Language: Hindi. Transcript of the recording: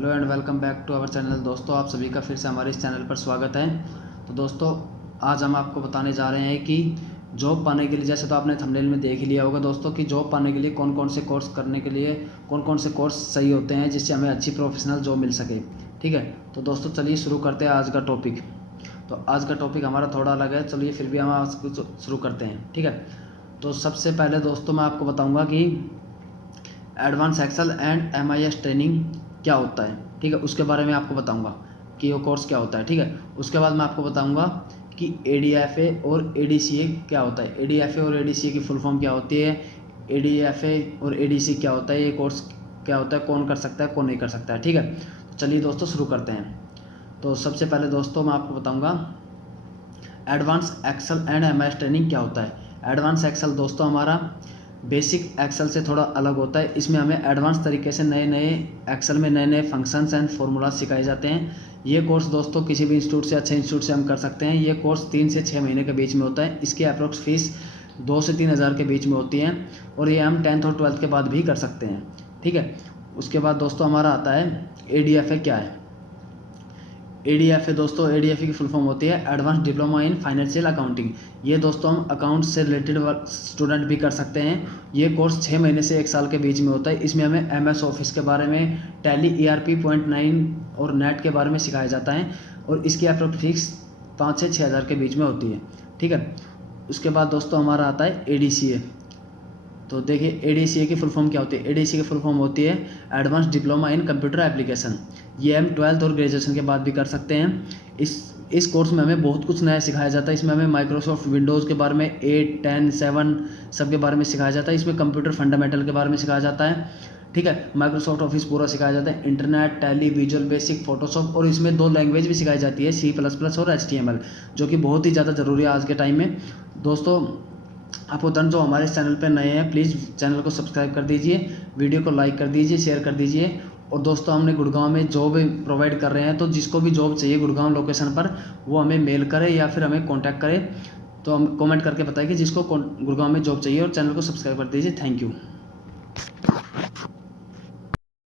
Hello and welcome back to our channel. दोस्तों, आप सभी का फिर से हमारे इस चैनल पर स्वागत है। तो दोस्तों, आज हम आपको बताने जा रहे हैं कि जॉब पाने के लिए, जैसे तो आपने थंबनेल में देख लिया होगा दोस्तों, कि जॉब पाने के लिए कौन कौन से कोर्स करने के लिए कौन कौन से कोर्स सही होते हैं जिससे हमें अच्छी प्रोफेशनल जॉब मिल सके। ठीक है, तो दोस्तों चलिए शुरू करते हैं आज का टॉपिक। तो आज का टॉपिक हमारा थोड़ा अलग है, चलिए फिर भी हम आज शुरू करते हैं। ठीक है, तो सबसे पहले दोस्तों मैं आपको बताऊँगा कि advance excel and MIS training क्या होता है। ठीक है, उसके बारे में आपको बताऊंगा कि वो कोर्स क्या होता है। ठीक है, उसके बाद मैं आपको बताऊंगा कि ADFA और ADCA क्या होता है। ADFA और ADCA की फुल फॉर्म क्या होती है, ADFA और ADC क्या होता है, ये कोर्स क्या होता है, कौन कर सकता है कौन नहीं कर सकता है। ठीक है, तो चलिए दोस्तों शुरू करते हैं। तो सबसे पहले दोस्तों मैं आपको बताऊँगा advance excel and MIS training क्या होता है। एडवांस एक्सेल दोस्तों हमारा बेसिक एक्सेल से थोड़ा अलग होता है। इसमें हमें एडवांस तरीके से नए नए एक्सेल में नए नए फंक्शंस एंड फार्मूलाज सिखाए जाते हैं। ये कोर्स दोस्तों किसी भी इंस्टीट्यूट से, अच्छे इंस्टीट्यूट से हम कर सकते हैं। ये कोर्स 3 से 6 महीने के बीच में होता है। इसकी अप्रोक्स फीस 2 से 3 हज़ार के बीच में होती है और ये हम 10th और 12th के बाद भी कर सकते हैं। ठीक है, उसके बाद दोस्तों हमारा आता है ADFA क्या है। ADFA दोस्तों, ADFA की फुल फॉर्म होती है advance diploma in financial accounting. ये दोस्तों हम अकाउंट से रिलेटेड स्टूडेंट भी कर सकते हैं। ये कोर्स 6 महीने से 1 साल के बीच में होता है। इसमें हमें MS ऑफिस के बारे में, टैली ERP.9 और नेट के बारे में सिखाया जाता है और इसकी अप्रोक्स फीस 5 से 6 हज़ार के बीच में होती है। ठीक है, उसके बाद दोस्तों हमारा आता है ADCA। तो देखिए ADCA की फुल फॉर्म क्या होती है। ADCA की फुल फॉर्म होती है advance diploma in computer application. ये हम 12th और ग्रेजुएशन के बाद भी कर सकते हैं। इस कोर्स में हमें बहुत कुछ नया सिखाया जाता है। इसमें हमें माइक्रोसॉफ्ट विंडोज़ के बारे में 8, 10, 7 सब के बारे में सिखाया जाता है। इसमें कंप्यूटर फंडामेंटल के बारे में सिखाया जाता है। ठीक है, माइक्रोसॉफ्ट ऑफिस पूरा सिखाया जाता है, internet, tally, visual basic, Photoshop, और इसमें 2 लैंग्वेज भी सिखाई जाती है, C++ और HTML, जो कि बहुत ही ज़्यादा ज़रूरी है आज के टाइम में। दोस्तों, आप उधर जो हमारे चैनल पर नए हैं, प्लीज़ चैनल को सब्सक्राइब कर दीजिए, वीडियो को लाइक कर दीजिए, शेयर कर दीजिए। और दोस्तों हमने गुड़गांव में जॉब प्रोवाइड कर रहे हैं, तो जिसको भी जॉब चाहिए गुड़गांव लोकेशन पर, वो हमें मेल करे या फिर हमें कांटेक्ट करे। तो हम कमेंट करके बताएं कि जिसको गुड़गांव में जॉब चाहिए, और चैनल को सब्सक्राइब कर दीजिए। Thank you.